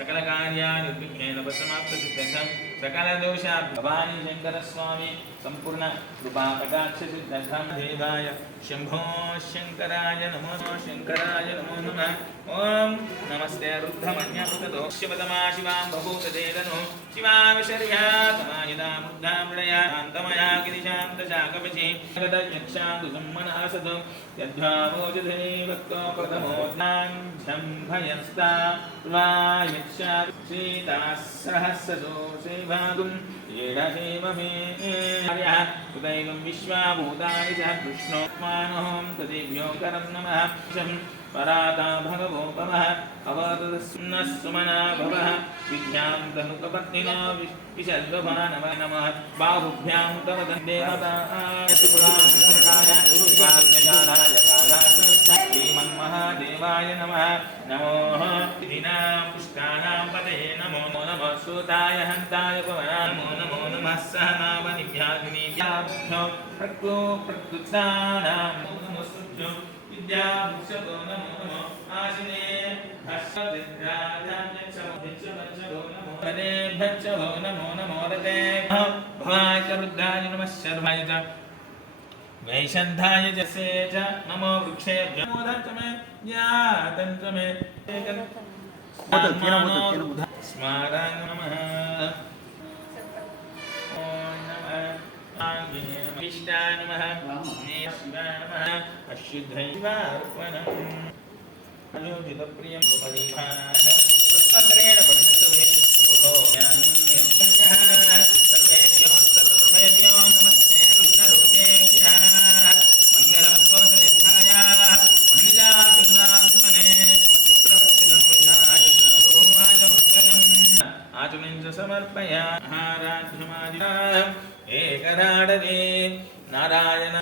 सकल कार्यानुविघ्नेन वशमाप्तसिद्ध्यर्थं सकल दोषात् भवानी शंकर स्वामी संपूर्ण कृपा कटाक्ष सिद्ध्यर्थं देवाय शंभो शंकराय नमो नमः। ओम नमस्ते रुद्धमन्यपुतदो शिवतमा शिवां बभूतदेदनो शिवाविशर्या तमायदा मुद्धामृया शान्तमया गिरिशान्तशाकपचि जगदयक्षान्तुसम्मनः यद्भावोजधे भक्तो प्रथमोद्धां भयस्ता त्वायक्षा सीताः सहस्रसो सेवागुं येडसेवमे उदैवं विश्वाभूताय च कृष्णोत्मानोऽहं तदेभ्यो करं नमः पराता भगवोपमः अवतदस्नः सुमना भवः विद्यां तनुकपत्निनो विशल्वभानव नमः बाहुभ्यां तव देवताय श्रीमन्महादेवाय नमः। नमो विधिनां पुष्टानां पतये नमो नमः सूताय हन्ताय पवनाय नमो नमः सहनावनिभ्याग्निभ्यो प्रकृतानां नमोस्तुभ्यं विद्याभूषको नमो नमः आशिने हर्षदिद्राधान्यक्षमो नमो नमो रते भवाय च रुद्राय नमः शर्वाय च वैशन्धाय जसे च नमो वृक्षेभ्यो मोदं च मे ज्ञातं च मे स्माराय नमः। इष्टाय नमः शिवाय नमः अशुद्धैवार्पणम् अयोजितप्रियं परिभानः तत्पत्रेण पठितुमे बुधो सर्वेभ्यो नमस्ते रुद्ररूपेभ्यः मङ्गलं कोसलेन्द्राय महिलाचन्द्रात्मने चित्रवत्सलं विधाय सर्वभौमाय मङ्गलम् आचमनीं च समर्पयामि एकराडने नारायण